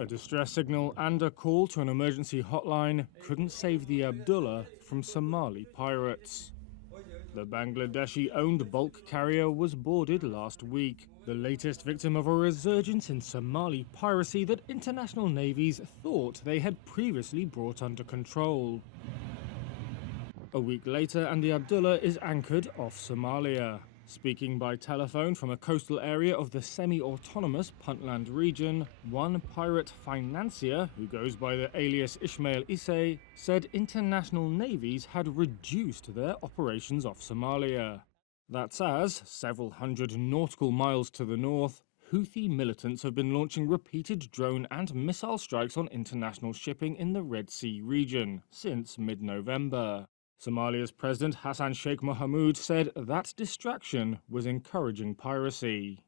A distress signal and a call to an emergency hotline couldn't save the Abdullah from Somali pirates. The Bangladeshi-owned bulk carrier was boarded last week, the latest victim of a resurgence in Somali piracy that international navies thought they had previously brought under control. A week later, and the Abdullah is anchored off Somalia. Speaking by telephone from a coastal area of the semi-autonomous Puntland region, one pirate financier, who goes by the alias Ismail Isse, said international navies had reduced their operations off Somalia. That's as, several hundred nautical miles to the north, Houthi militants have been launching repeated drone and missile strikes on international shipping in the Red Sea region since mid-November. Somalia's President Hassan Sheikh Mohamud said that distraction was encouraging piracy.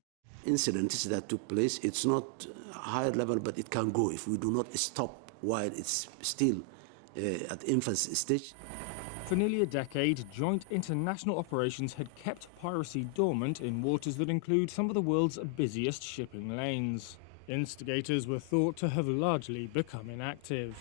Incidents that took place, it's not high level, but it can go if we do not stop while it's still at infancy stage. For nearly a decade, joint international operations had kept piracy dormant in waters that include some of the world's busiest shipping lanes. Instigators were thought to have largely become inactive.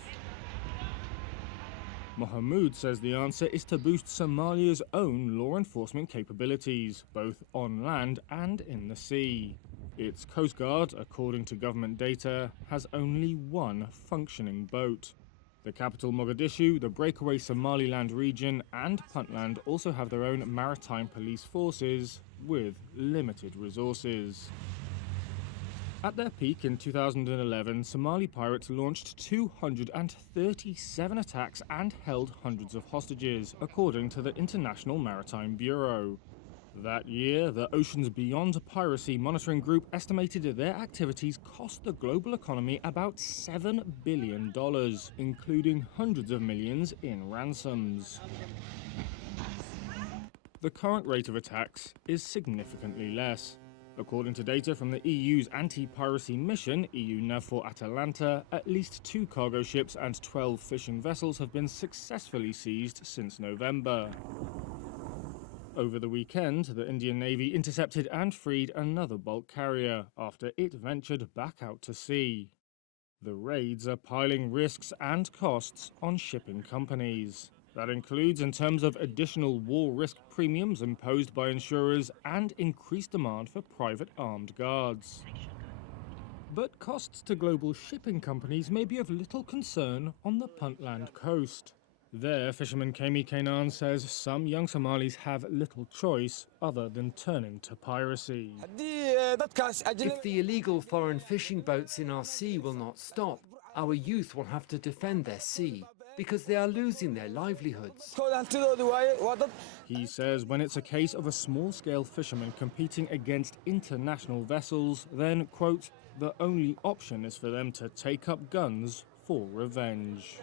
Mohamud says the answer is to boost Somalia's own law enforcement capabilities, both on land and in the sea. Its Coast Guard, according to government data, has only one functioning boat. The capital Mogadishu, the breakaway Somaliland region, and Puntland also have their own maritime police forces with limited resources. At their peak in 2011, Somali pirates launched 237 attacks and held hundreds of hostages, according to the International Maritime Bureau. That year, the Oceans Beyond Piracy Monitoring Group estimated their activities cost the global economy about $7 billion, including hundreds of millions in ransoms. The current rate of attacks is significantly less. According to data from the EU's anti-piracy mission, EU NAVFOR Atalanta, at least 2 cargo ships and 12 fishing vessels have been successfully seized since November. Over the weekend, the Indian Navy intercepted and freed another bulk carrier after it ventured back out to sea. The raids are piling risks and costs on shipping companies. That includes in terms of additional war risk premiums imposed by insurers and increased demand for private armed guards. But costs to global shipping companies may be of little concern on the Puntland coast. There, fisherman Kemi Kenan says some young Somalis have little choice other than turning to piracy. If the illegal foreign fishing boats in our sea will not stop, our youth will have to defend their sea, because they are losing their livelihoods. He says when it's a case of a small-scale fisherman competing against international vessels, then, quote, the only option is for them to take up guns for revenge.